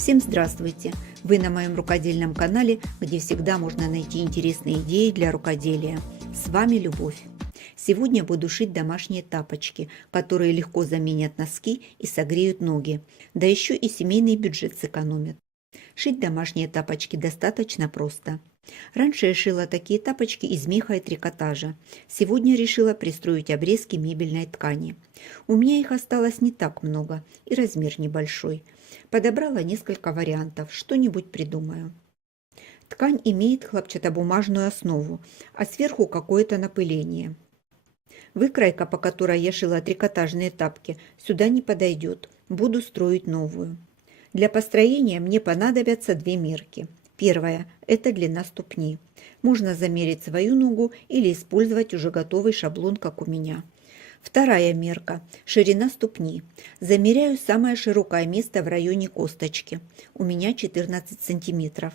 Всем здравствуйте! Вы на моем рукодельном канале, где всегда можно найти интересные идеи для рукоделия. С вами Любовь. Сегодня буду шить домашние тапочки, которые легко заменят носки и согреют ноги, да еще и семейный бюджет сэкономят. Шить домашние тапочки достаточно просто. Раньше я шила такие тапочки из меха и трикотажа. Сегодня решила пристроить обрезки мебельной ткани. У меня их осталось не так много и размер небольшой. Подобрала несколько вариантов, что-нибудь придумаю. Ткань имеет хлопчатобумажную основу, а сверху какое-то напыление. Выкройка, по которой я шила трикотажные тапки, сюда не подойдет, буду строить новую. Для построения мне понадобятся две мерки. Первая – это длина ступни. Можно замерить свою ногу или использовать уже готовый шаблон, как у меня. Вторая мерка – ширина ступни. Замеряю самое широкое место в районе косточки. У меня 14 сантиметров.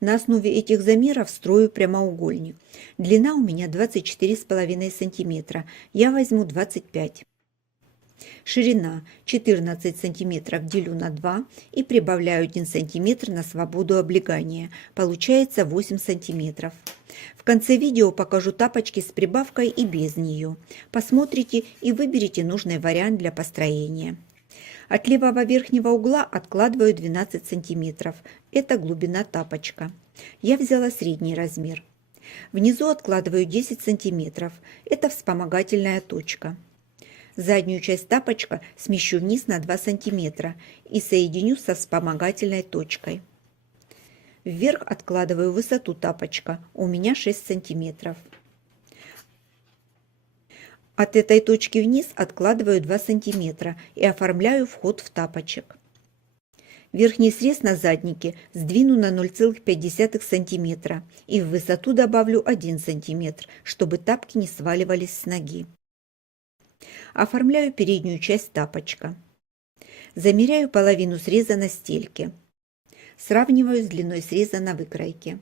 На основе этих замеров строю прямоугольник. Длина у меня 24,5 сантиметра. Я возьму 25. Ширина 14 сантиметров делю на 2 и прибавляю 1 сантиметр на свободу облегания. Получается 8 сантиметров. В конце видео покажу тапочки с прибавкой и без нее. Посмотрите и выберите нужный вариант для построения. От левого верхнего угла откладываю 12 сантиметров. Это глубина тапочка. Я взяла средний размер. Внизу откладываю 10 сантиметров. Это вспомогательная точка. Заднюю часть тапочка смещу вниз на 2 сантиметра и соединю со вспомогательной точкой. Вверх откладываю высоту тапочка, у меня 6 сантиметров. От этой точки вниз откладываю 2 сантиметра и оформляю вход в тапочек. Верхний срез на заднике сдвину на 0,5 сантиметра и в высоту добавлю 1 сантиметр, чтобы тапки не сваливались с ноги. Оформляю переднюю часть тапочка. Замеряю половину среза на стельке. Сравниваю с длиной среза на выкройке.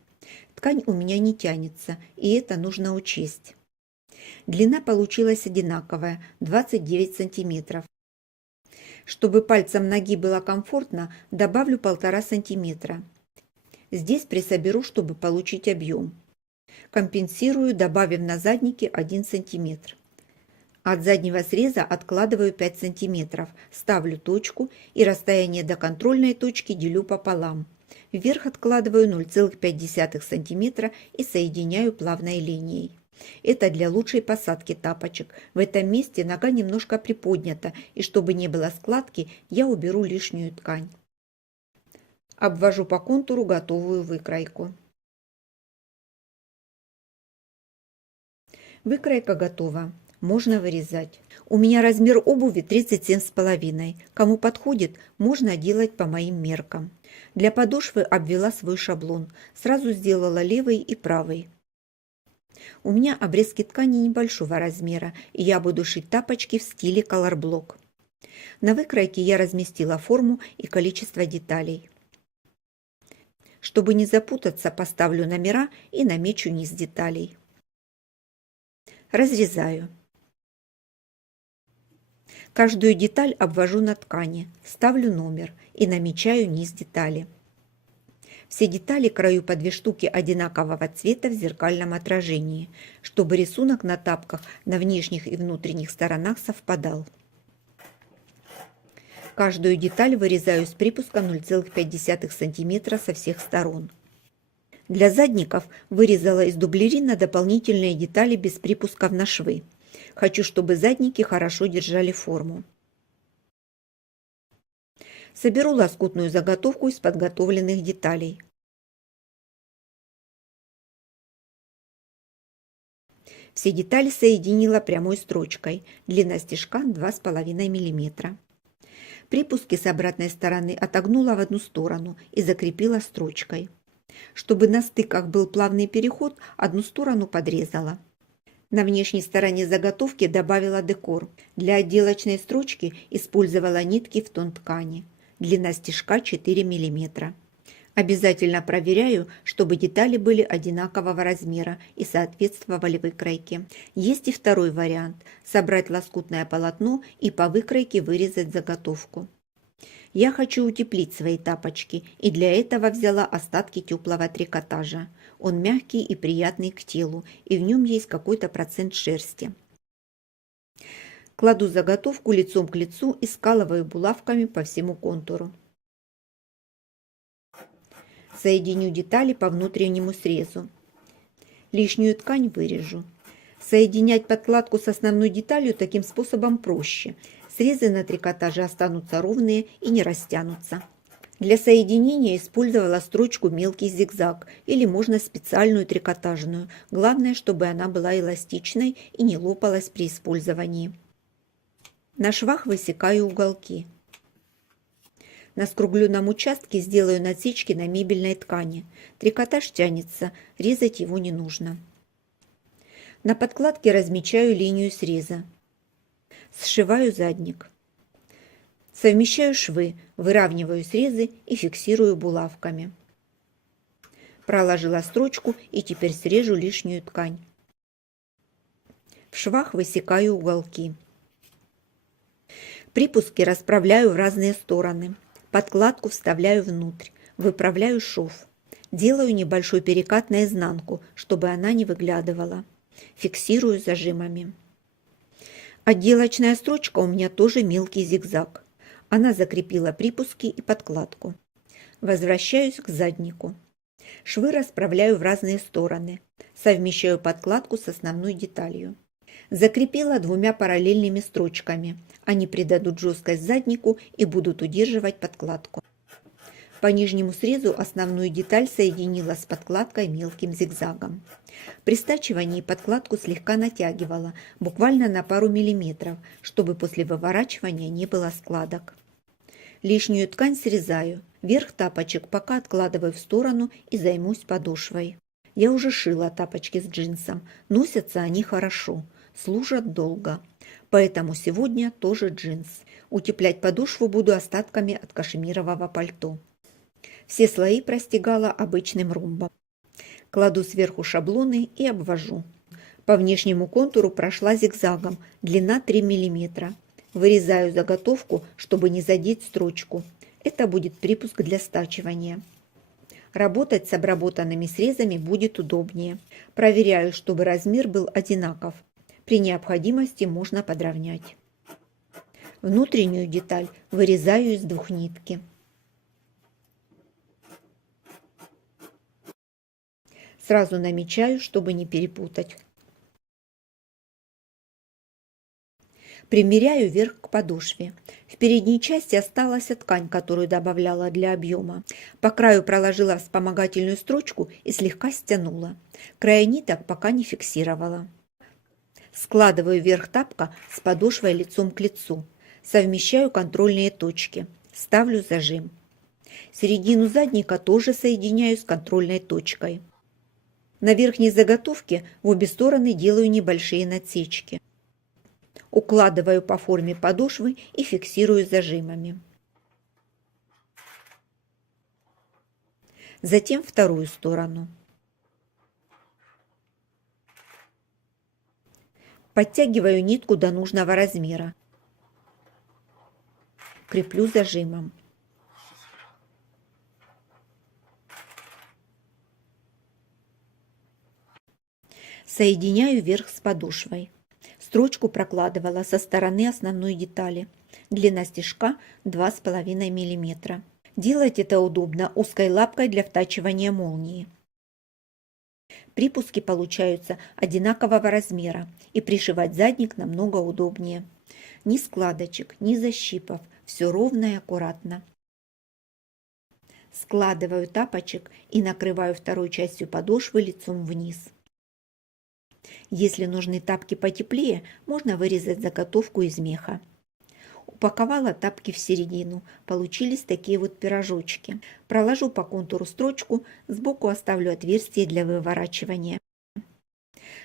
Ткань у меня не тянется, и это нужно учесть. Длина получилась одинаковая, 29 сантиметров. Чтобы пальцам ноги было комфортно, добавлю 1,5 сантиметра. Здесь присоберу, чтобы получить объем. Компенсирую, добавив на заднике 1 сантиметр. От заднего среза откладываю 5 сантиметров, ставлю точку и расстояние до контрольной точки делю пополам. Вверх откладываю 0,5 сантиметра и соединяю плавной линией. Это для лучшей посадки тапочек. В этом месте нога немножко приподнята, и чтобы не было складки, я уберу лишнюю ткань. Обвожу по контуру готовую выкройку. Выкройка готова. Можно вырезать. У меня размер обуви 37,5. Кому подходит, можно делать по моим меркам. Для подошвы обвела свой шаблон. Сразу сделала левый и правый. У меня обрезки ткани небольшого размера, и я буду шить тапочки в стиле колорблок. На выкройке я разместила форму и количество деталей. Чтобы не запутаться, поставлю номера и намечу низ деталей. Разрезаю. Каждую деталь обвожу на ткани, ставлю номер и намечаю низ детали. Все детали крою по 2 штуки одинакового цвета в зеркальном отражении, чтобы рисунок на тапках на внешних и внутренних сторонах совпадал. Каждую деталь вырезаю с припуском 0,5 см со всех сторон. Для задников вырезала из дублерина дополнительные детали без припусков на швы. Хочу, чтобы задники хорошо держали форму. Соберу лоскутную заготовку из подготовленных деталей. Все детали соединила прямой строчкой. Длина стежка 2,5 мм. Припуски с обратной стороны отогнула в одну сторону и закрепила строчкой. Чтобы на стыках был плавный переход, одну сторону подрезала. На внешней стороне заготовки добавила декор. Для отделочной строчки использовала нитки в тон ткани. Длина стежка 4 мм. Обязательно проверяю, чтобы детали были одинакового размера и соответствовали выкройке. Есть и второй вариант – собрать лоскутное полотно и по выкройке вырезать заготовку. Я хочу утеплить свои тапочки, и для этого взяла остатки теплого трикотажа. Он мягкий и приятный к телу, и в нем есть какой-то процент шерсти. Кладу заготовку лицом к лицу и скалываю булавками по всему контуру. Соединю детали по внутреннему срезу. Лишнюю ткань вырежу. Соединять подкладку с основной деталью таким способом проще. Срезы на трикотаже останутся ровные и не растянутся. Для соединения использовала строчку мелкий зигзаг или можно специальную трикотажную. Главное, чтобы она была эластичной и не лопалась при использовании. На швах высекаю уголки. На скругленном участке сделаю насечки на мебельной ткани. Трикотаж тянется, резать его не нужно. На подкладке размечаю линию среза. Сшиваю задник. Совмещаю швы, выравниваю срезы и фиксирую булавками. Проложила строчку и теперь срежу лишнюю ткань. В швах высекаю уголки. Припуски расправляю в разные стороны. Подкладку вставляю внутрь, выправляю шов. Делаю небольшой перекат наизнанку, чтобы она не выглядывала. Фиксирую зажимами. Отделочная строчка у меня тоже мелкий зигзаг. Она закрепила припуски и подкладку. Возвращаюсь к заднику. Швы расправляю в разные стороны. Совмещаю подкладку с основной деталью. Закрепила двумя параллельными строчками. Они придадут жесткость заднику и будут удерживать подкладку. По нижнему срезу основную деталь соединила с подкладкой мелким зигзагом. При стачивании подкладку слегка натягивала, буквально на пару миллиметров, чтобы после выворачивания не было складок. Лишнюю ткань срезаю. Верх тапочек пока откладываю в сторону и займусь подошвой. Я уже шила тапочки с джинсом. Носятся они хорошо, служат долго. Поэтому сегодня тоже джинс. Утеплять подошву буду остатками от кашемирового пальто. Все слои простегала обычным ромбом. Кладу сверху шаблоны и обвожу. По внешнему контуру прошла зигзагом, длина 3 мм. Вырезаю заготовку, чтобы не задеть строчку. Это будет припуск для стачивания. Работать с обработанными срезами будет удобнее. Проверяю, чтобы размер был одинаков. При необходимости можно подровнять. Внутреннюю деталь вырезаю из двухнитки. Сразу намечаю, чтобы не перепутать. Примеряю верх к подошве. В передней части осталась ткань, которую добавляла для объема. По краю проложила вспомогательную строчку и слегка стянула. Края ниток пока не фиксировала. Складываю верх тапка с подошвой лицом к лицу. Совмещаю контрольные точки. Ставлю зажим. Середину задника тоже соединяю с контрольной точкой. На верхней заготовке в обе стороны делаю небольшие насечки. Укладываю по форме подошвы и фиксирую зажимами. Затем вторую сторону. Подтягиваю нитку до нужного размера. Креплю зажимом. Соединяю верх с подошвой. Строчку прокладывала со стороны основной детали. Длина стежка 2,5 мм. Делать это удобно узкой лапкой для втачивания молнии. Припуски получаются одинакового размера, и пришивать задник намного удобнее. Ни складочек, ни защипов, все ровно и аккуратно. Складываю тапочек и накрываю второй частью подошвы лицом вниз. Если нужны тапки потеплее, можно вырезать заготовку из меха. Упаковала тапки в середину, получились такие вот пирожочки. Проложу по контуру строчку, сбоку оставлю отверстие для выворачивания.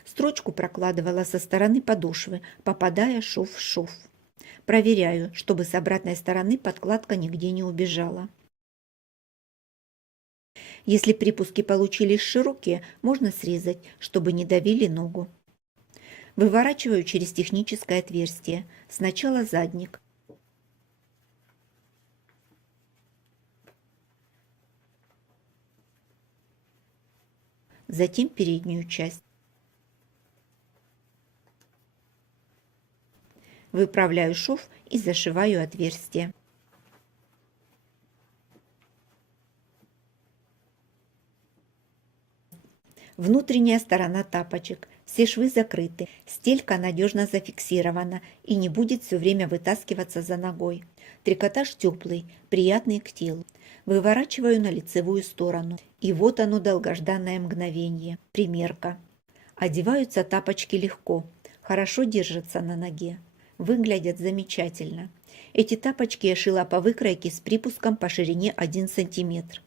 Строчку прокладывала со стороны подошвы, попадая шов в шов. Проверяю, чтобы с обратной стороны подкладка нигде не убежала. Если припуски получились широкие, можно срезать, чтобы не давили ногу. Выворачиваю через техническое отверстие. Сначала задник. затем переднюю часть. Выправляю шов и зашиваю отверстие. Внутренняя сторона тапочек. Все швы закрыты, стелька надежно зафиксирована и не будет все время вытаскиваться за ногой. Трикотаж теплый, приятный к телу. Выворачиваю на лицевую сторону. И вот оно, долгожданное мгновение. Примерка. Одеваются тапочки легко, хорошо держатся на ноге. Выглядят замечательно. Эти тапочки я шила по выкройке с припуском по ширине 1 см.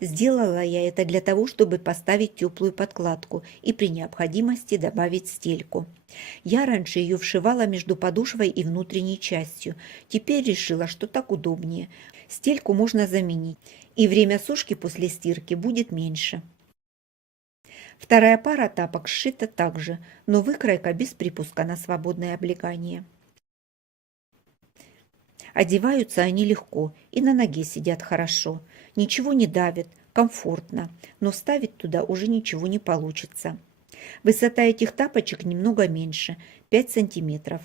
Сделала я это для того, чтобы поставить теплую подкладку и при необходимости добавить стельку. Я раньше ее вшивала между подошвой и внутренней частью. Теперь решила, что так удобнее. Стельку можно заменить, и время сушки после стирки будет меньше. Вторая пара тапок сшита также, но выкройка без припуска на свободное облегание. Одеваются они легко и на ноге сидят хорошо. Ничего не давит, комфортно, но вставить туда уже ничего не получится. Высота этих тапочек немного меньше, 5 сантиметров.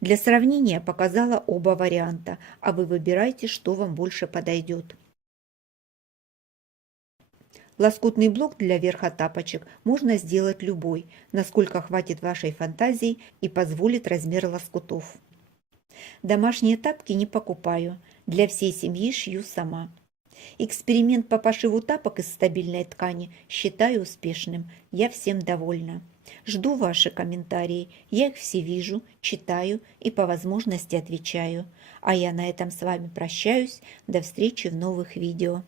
Для сравнения показала оба варианта, а вы выбирайте, что вам больше подойдет. Лоскутный блок для верха тапочек можно сделать любой, насколько хватит вашей фантазии и позволит размер лоскутов. Домашние тапки не покупаю, для всей семьи шью сама. Эксперимент по пошиву тапок из стабильной ткани считаю успешным, я всем довольна. Жду ваши комментарии, я их все вижу, читаю и по возможности отвечаю. А я на этом с вами прощаюсь, до встречи в новых видео.